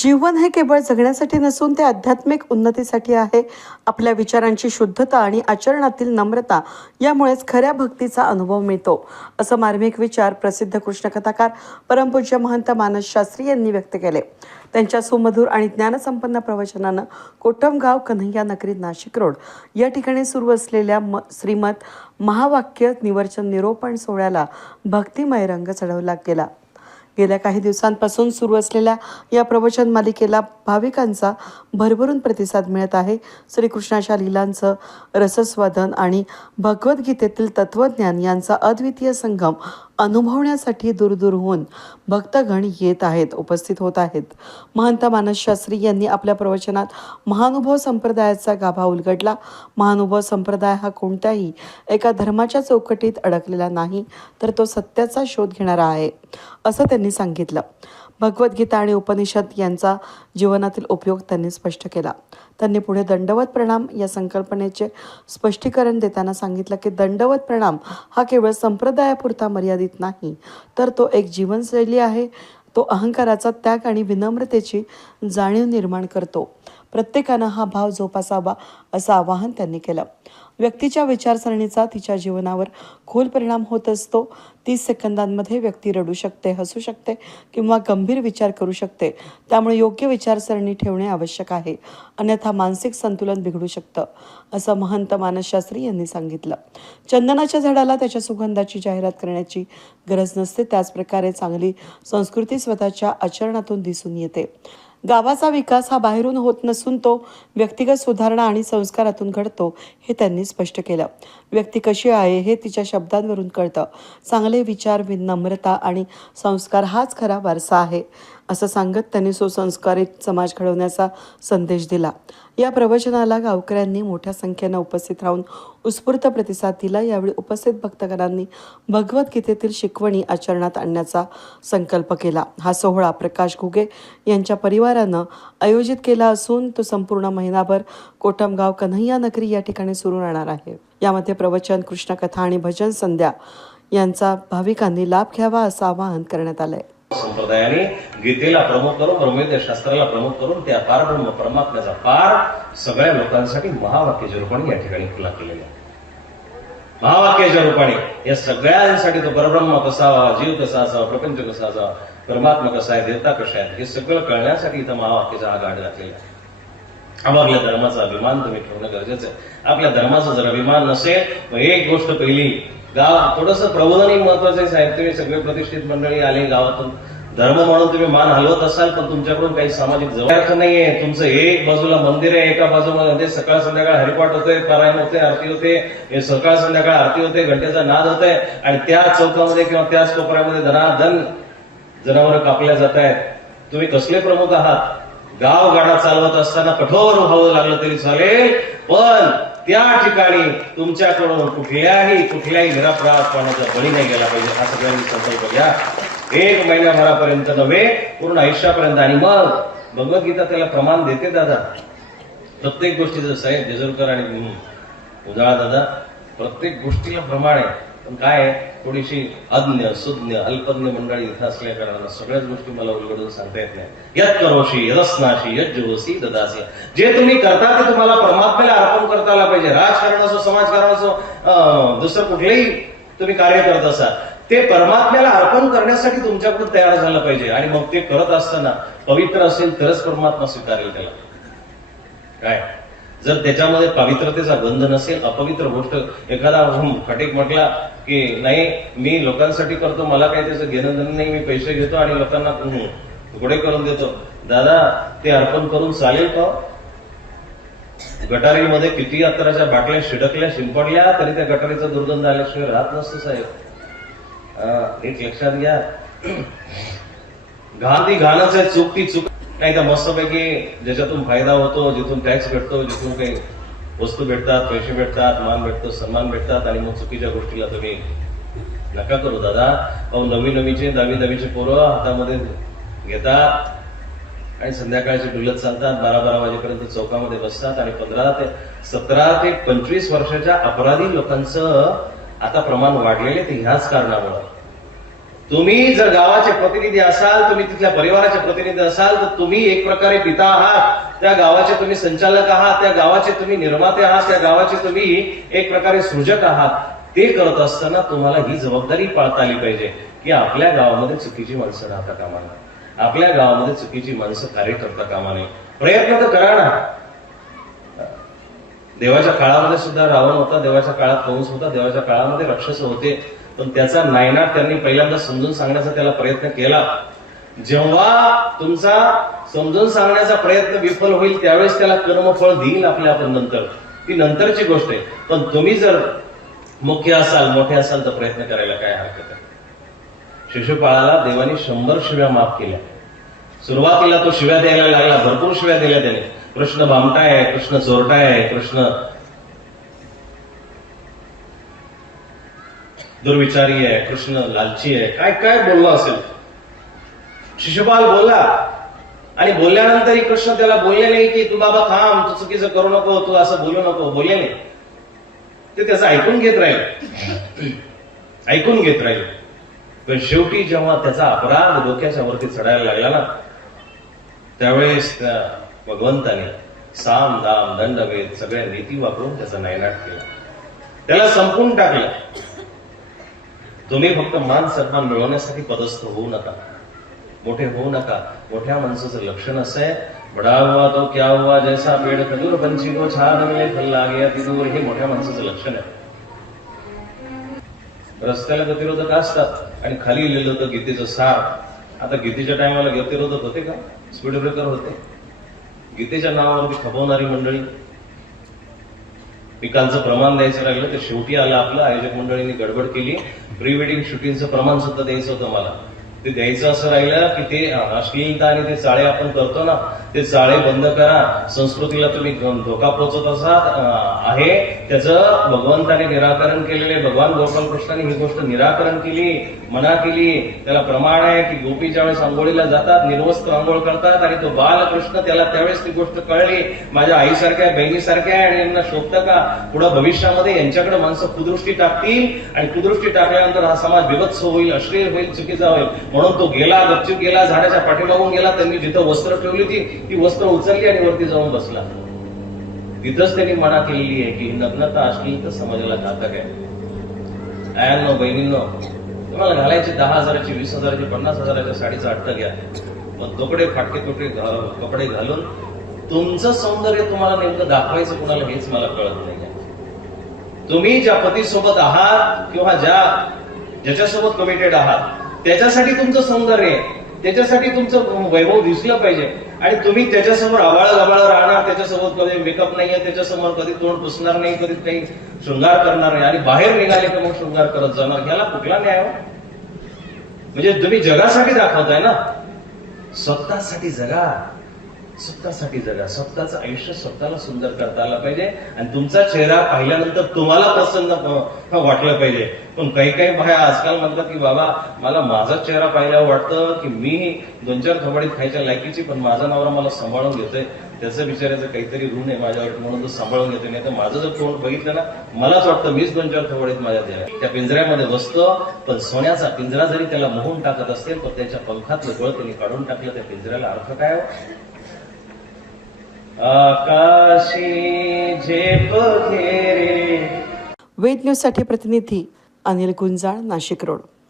जीवन हे केवळ जगण्यासाठी नसून ते आध्यात्मिक उन्नतीसाठी आहे. आपल्या विचारांची शुद्धता आणि आचरणातील नम्रता यामुळेच खऱ्या भक्तीचा अनुभव मिळतो. असं मार्मिक विचार प्रसिद्ध कृष्णकथाकार परमपूज्य महंत मानस शास्त्री यांनी व्यक्त केले. त्यांच्या सुमधुर आणि ज्ञानसंपन्न प्रवचनानं कोटमगाव कन्हैया नगरी नाशिक रोड या ठिकाणी सुरू असलेल्या म श्रीमद महावाक्य निवर्चन निरोपण सोहळ्याला भक्तिमय रंग चढवला गेला. गेल्या काही दिवसांपासून सुरू असलेल्या या प्रवचन मालिकेला भाविकांचा भरभरून प्रतिसाद मिळत आहे. श्रीकृष्णाच्या लीलांचं रसस्वादन आणि भगवद्गीतेतील तत्वज्ञान यांचा अद्वितीय संगम अनुभवण्यासाठी दूरदूरहून भक्तगण येत आहेत उपस्थित होत आहेत. महंत मानसशास्त्री यांनी आपल्या प्रवचनात महानुभव संप्रदायाचा गाभा उलगडला. महानुभव संप्रदाय हा कोणत्याही एका धर्माच्या चौकटीत अडकलेला नाही तर तो सत्याचा शोध घेणारा आहे असं त्यांनी सांगितलं. भगवद्गीता आणि उपनिषद यांचा जीवनातील उपयोग त्यांनी स्पष्ट केला. त्यांनी पुढे दंडवत प्रणाम या संकल्पनेचे स्पष्टीकरण देताना सांगितलं की दंडवत प्रणाम हा केवळ संप्रदायापुरता मर्यादित नाही तर तो एक जीवनशैली आहे. तो अहंकाराचा त्याग आणि विनम्रतेची जाणीव निर्माण करतो. प्रत्येकानं हा भाव जोपासावा असं आवाहन त्यांनी केलं. व्यक्तीच्या विचारसरणीचा तिच्या जीवनावर खोल परिणाम होत असतो. तीस सेकंदांमध्ये व्यक्ती रडू शकते हसू शकते किंवा गंभीर विचार करू शकते. त्यामुळे योग्य विचारसरणी ठेवणे आवश्यक आहे. अन्यथा मानसिक संतुलन बिघडू शकतं असं महंत मानसशास्त्री यांनी सांगितलं. चंदनाच्या झाडाला त्याच्या सुगंधाची जाहिरात करण्याची गरज नसते. त्याचप्रकारे चांगली संस्कृती स्वतःच्या आचरणातून दिसून येते. गावाचा विकास हा बाहेरून होत नसून तो व्यक्तिगत सुधारणा आणि संस्कारातून घडतो हे त्यांनी स्पष्ट केलं. व्यक्ती कशी आहे हे तिच्या शब्दांवरून कळतं. चांगले विचार विनम्रता आणि संस्कार हाच खरा वारसा आहे. असं सांगत त्यांनी सुसंस्कारित समाज घडवण्याचा संदेश दिला. या प्रवचनाला गावकऱ्यांनी मोठ्या संख्येनं उपस्थित राहून उत्स्फूर्त प्रतिसाद दिला. यावेळी उपस्थित भक्तगणांनी भगवद्गीतेतील शिकवणी आचरणात आणण्याचा संकल्प केला. हा सोहळा प्रकाश घुगे यांच्या परिवारानं आयोजित केला असून तो संपूर्ण महिनाभर कोटमगाव कन्हैया नगरी या ठिकाणी सुरू राहणार आहे. यामध्ये प्रवचन कृष्णकथा आणि भजन संध्या यांचा भाविकांनी लाभ घ्यावा असं आवाहन करण्यात आलं आहे संप्रदायाने गीतेला प्रमुख करून ब्रह्मविद्या शास्त्राला प्रमुख करून त्या पार ब्रह्म परमात्म्याचा पार सगळ्या लोकांसाठी महावाक्याच्या रूपाने या ठिकाणी खुला केलेला आहे. महावाक्याच्या रूपाने या सगळ्यांसाठी तो परब्रह्म कसा जीव कसा असावा प्रपंच कसा असावा परमात्मा कसा आहे देवता कशा आहेत हे सगळं कळण्यासाठी इथं महावाक्याचा हा गाड घातलेला आहे. आपल्या धर्माचा अभिमान तुम्ही ठेवणं गरजेचं आहे. आपल्या धर्माचा जर अभिमान नसेल मग एक गोष्ट पहिली गाव थोडस प्रबोधनही महत्वाचं आहे साहेब. तुम्ही सगळे प्रतिष्ठित मंडळी आले गावातून. धर्म म्हणून तुम्ही मान हलवत असाल पण तुमच्याकडून काही सामाजिक जवळ नाहीये. तुमचं एक बाजूला मंदिर आहे एका बाजूमध्ये म्हणजे सकाळ संध्याकाळ हरिपाठ होते पारायण होते आरती होते. हे सकाळ संध्याकाळ आरती होते घंटेचा नाद होतोय. आणि त्या चौकामध्ये किंवा त्याच कोपऱ्यामध्ये धनाधन जनावर कापल्या जात आहेत तुम्ही कसले प्रमुख आहात? गाव गाडा चालवत असताना कठोर व्हावं लागलं तरी चालेल पण त्या ठिकाणी तुमच्याकडून कुठल्याही कुठल्याही निरापराधपणाचा बळी नाही गेला पाहिजे. हा सगळ्यांनी संकल्प घ्या. एक महिन्याभरापर्यंत नव्हे पूर्ण आयुष्यापर्यंत. आणि मग भगवद्गीता त्याला प्रमाण देते दादा. प्रत्येक गोष्टीचं साहेब जेजुरकर आणि उजाळा दादा प्रत्येक गोष्टीला प्रमाण आहे. पण काय थोडीशी अज्ञ सुज्ञ अल्पज्ञ मंडळी इथं असल्या कारणानं सगळ्याच गोष्टी मला उलगडून सांगता येत नाही. यत करोशी यदस्नाशी यज्जोसी ददासी. जे तुम्ही करता ते तुम्हाला परमात्म्याला अर्पण करता आला पाहिजे. राजकारण असो समाजकारण असो अं, दुसरं कुठलेही तुम्ही कार्य करत असाल ते परमात्म्याला अर्पण करण्यासाठी तुमच्याकडून तयार झालं पाहिजे. आणि मग ते करत असताना पवित्र असेल तरच परमात्मा स्वीकारेल त्याला. काय? जर त्याच्यामध्ये पवित्रतेचा गंध नसेल अपवित्र गोष्ट एखादा फटेक म्हटला की नाही मी लोकांसाठी करतो मला काही त्याचं घेणं देणं नाही मी पैसे घेतो आणि लोकांना हं, गोडे करून देतो. दादा ते अर्पण करून चालेल का? गटारीमध्ये किती अत्तराच्या बाटल्या शिडकल्या शिंपडल्या तरी त्या गटारीचा दुर्गंध आल्याशिवाय राहत नसतो साहेब. एक लक्षात घ्या. घाण ती घाणच आहे चूक ती चूक. नाही तर मस्तपैकी ज्याच्यातून फायदा होतो जिथून टॅक्स भेटतो जिथून काही वस्तू भेटतात पैसे भेटतात मान भेटतो सन्मान भेटतात आणि मग चुकीच्या गोष्टीला तुम्ही नका करू दादा. अहो नवी नवीचे दहावी दहावीचे पोरं हातामध्ये घेतात आणि संध्याकाळची डुलत चालतात बारा बारा वाजेपर्यंत चौकामध्ये बसतात आणि पंधरा ते सतरा ते पंचवीस वर्षाच्या अपराधी लोकांचं आता प्रमाण वाढलेले ते ह्याच कारणामुळं. तुम्ही जर गावाचे प्रतिनिधी असाल तुम्ही तिथल्या परिवाराचे प्रतिनिधी असाल तर तुम्ही एक प्रकारे पिता आहात. त्या गावाचे तुम्ही संचालक आहात त्या गावाचे तुम्ही निर्माते आहात त्या गावाचे तुम्ही एक प्रकारे सृजक आहात. ते करत असताना तुम्हाला ही जबाबदारी पाळता आली पाहिजे की आपल्या गावामध्ये चुकीची माणसं राहता कामा नये आपल्या गावामध्ये चुकीची माणसं कार्य करता कामा नये प्रयत्न तर करा ना. देवाच्या काळामध्ये सुद्धा रावण होता देवाच्या काळात कंस होता देवाच्या काळामध्ये राक्षस होते. पण त्याचा नायना त्यांनी पहिल्यांदा समजून सांगण्याचा त्याला प्रयत्न केला. जेव्हा तुमचा समजून सांगण्याचा प्रयत्न विफल होईल त्यावेळेस त्याला कर्मफळ देईल आपल्या आपण नंतर. ती नंतरची गोष्ट आहे. पण तुम्ही जर मुख्य असाल मोठे असाल तर प्रयत्न करायला काय हरकत आहे? शिशुपाळाला देवाने शंभर शिव्या माफ केल्या. सुरुवातीला तो शिव्या द्यायला लागला. भरपूर शिव्या दिल्या त्याने. कृष्ण भामटाय आहे कृष्ण चोरटाय आहे कृष्ण दुर्विचारी आहे कृष्ण लालची आहे. काय काय बोललो असेल? शिशुपाल बोला. आणि बोलल्यानंतरही कृष्ण त्याला बोलले नाही की तू बाबा थांब तू चुकीचं करू नको तू असं बोलू नको. बोलले नाही. ते त्याचं ऐकून घेत राहील. ऐकून घेत राहील. पण शेवटी जेव्हा त्याचा अपराध डोक्याच्या वरती चढायला लागला ना त्यावेळेस त्या भगवंताने साम दाम दंडभेद सगळ्या नीती वापरून त्याचा नायनाट केला. त्याला संपून टाकलं. तुम्ही फक्त मान सन्मान मिळवण्यासाठी पदस्थ होऊ नका. मोठे होऊ नका. मोठ्या माणसाचं लक्षण असं आहे बडा हुआ तो क्या हुआ जैसा पेड़ खजूर पंछी को छान मिळे फल लागेया ती दूर हे मोठ्या माणसाचं लक्षण आहे. रस्त्याला गतिरोधक असतात आणि खाली लिहिलं होतं गीतेचं सार. आता गीतेच्या टायमाला गतिरोधक होते का? स्पीड ब्रेकर होते. गीतेच्या नावावरती खपवणारी मंडळी पिकांचं प्रमाण द्यायचं राहिलं तर शेवटी आलं आपलं. आयोजक मंडळींनी गडबड केली. प्री वेडिंग शूटिंगचं प्रमाण सुद्धा द्यायचं होतं मला ते द्यायचं असं राहिलं की ते अश्लीलता आणि ते चाळे आपण करतो ना ते चाळे बंद करा. संस्कृतीला तुम्ही धोका पोहोचत असा आहे. त्याचं भगवंताने निराकरण केलेले भगवान गोपाल कृष्णाने ही गोष्ट निराकरण केली मना केली. त्याला प्रमाण आहे की गोपी ज्यावेळेस आंघोळीला जातात निर्वस्त्र आंघोळ करतात आणि तो बालकृष्ण त्याला त्यावेळेस ती गोष्ट कळली. माझ्या आईसारख्या बहिणीसारख्या आहे आणि यांना शोभतं का? पुढं भविष्यामध्ये यांच्याकडे माणसं कुदृष्टी टाकतील आणि कुदृष्टी टाकल्यानंतर हा समाज विभत्स होईल अश्रेय होईल चुकीचा होईल. म्हणून तो गेला गपचूप गेला झाडाच्या पाठीमागून गेला त्यांनी जिथं वस्त्र ठेवली होती ती वस्त्र उचलली आणि वरती जाऊन बसला. तिथंच त्यांनी मना केलेली आहे की नग्नता तर समाजाला घातक आहे. आयांनो बहिणींनो तुम्हाला घालायची दहा हजाराची वीस हजाराची पन्नास हजाराच्या साडीचा अट्ट घ्या. मग तोकडे फाटके तुकडे कपडे घालून तुमचं सौंदर्य तुम्हाला नेमकं दाखवायचं कुणाला हेच मला कळत नाही. तुम्ही ज्या पतीसोबत आहात किंवा ज्या ज्याच्यासोबत कमिटेड आहात त्याच्यासाठी तुमचं सौंदर्य त्याच्यासाठी तुमचं वैभव दिसलं पाहिजे. आणि तुम्ही त्याच्यासमोर आबाळ गबाळ राहणार त्याच्यासमोर कधी मेकअप नाहीये त्याच्यासमोर कधी तोंड पुसणार नाही कधी काही शृंगार करणार नाही आणि बाहेर निघाले तर मग शृंगार करत जाणार. याला कुठला न्याय हो? म्हणजे तुम्ही जगासाठी दाखवताय ना. स्वतःसाठी जगा. स्वतःसाठी जगा. स्वतःचं आयुष्य स्वतःला सुंदर करता आलं पाहिजे आणि तुमचा चेहरा पाहिल्यानंतर तुम्हाला प्रसन्न वाटलं पाहिजे. पण काही काही बाया आजकाल म्हणतात की बाबा मला माझा चेहरा पाहिल्यावर वाटतं की मी दोन चार थोबाडीत खायच्या लायकीची पण माझा नवरा मला सांभाळून घेतोय. त्याचं विचारायचं काहीतरी ऋण आहे माझ्यावर म्हणून तो सांभाळून घेतोय. नाही तर माझं जर तोंड बघितलं ना मलाच वाटतं मीच दोन चार थोबाडीत माझ्या द्या त्या पिंजऱ्यामध्ये बसतो पण सोन्याचा पिंजरा जरी त्याला मोहून टाकत असेल तर त्याच्या पंखातलं गळ त्यांनी काढून टाकलं त्या पिंजऱ्याला अर्थ काय हो? आकाशी झेप घेरे. वेद न्यूजसाठी प्रतिनिधी अनिल गुंजाळ नाशिक रोड.